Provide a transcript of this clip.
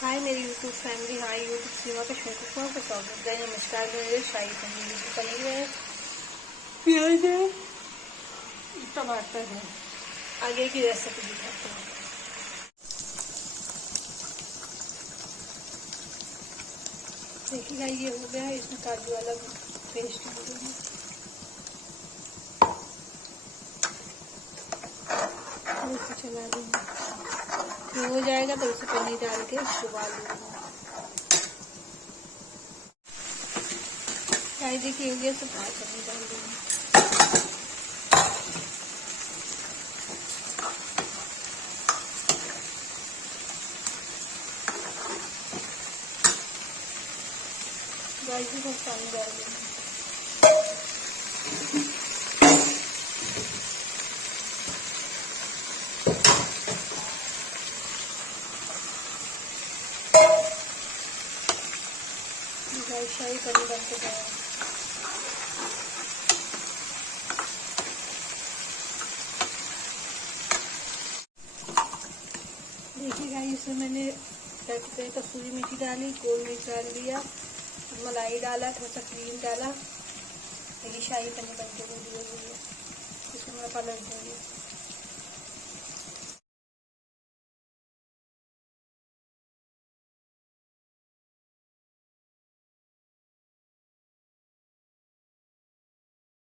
हाय मेरी YouTube family, hi YouTube सीमा के शौकों को स्वागत है। नमस्कार। मेरे शाही पनीर है, प्याज है, टमाटर है। आगे की रेसिपी दिखाते हैं। देखिएगा, ये हो गया है। इसमें काजू वाला पेस्ट डालूंगी। चला दूंगी। ये हो जाएगा तो इसे पनीर डाल के उबाल दूंगा। चाय देखिए हो गया तो पनीर डाल दूंगी। गाइस को पानी डाल दूंगी। शाही पनीर बन के तैयार। देखिएगा, इसमें मैंने कसूरी मेथी डाली, गोल मिर्च डाल दिया, मलाई डाला, थोड़ा सा क्रीम डाला। ये शाही पनीर बन के रेडी हो गई है। इसमें मैं पलट दूंगी।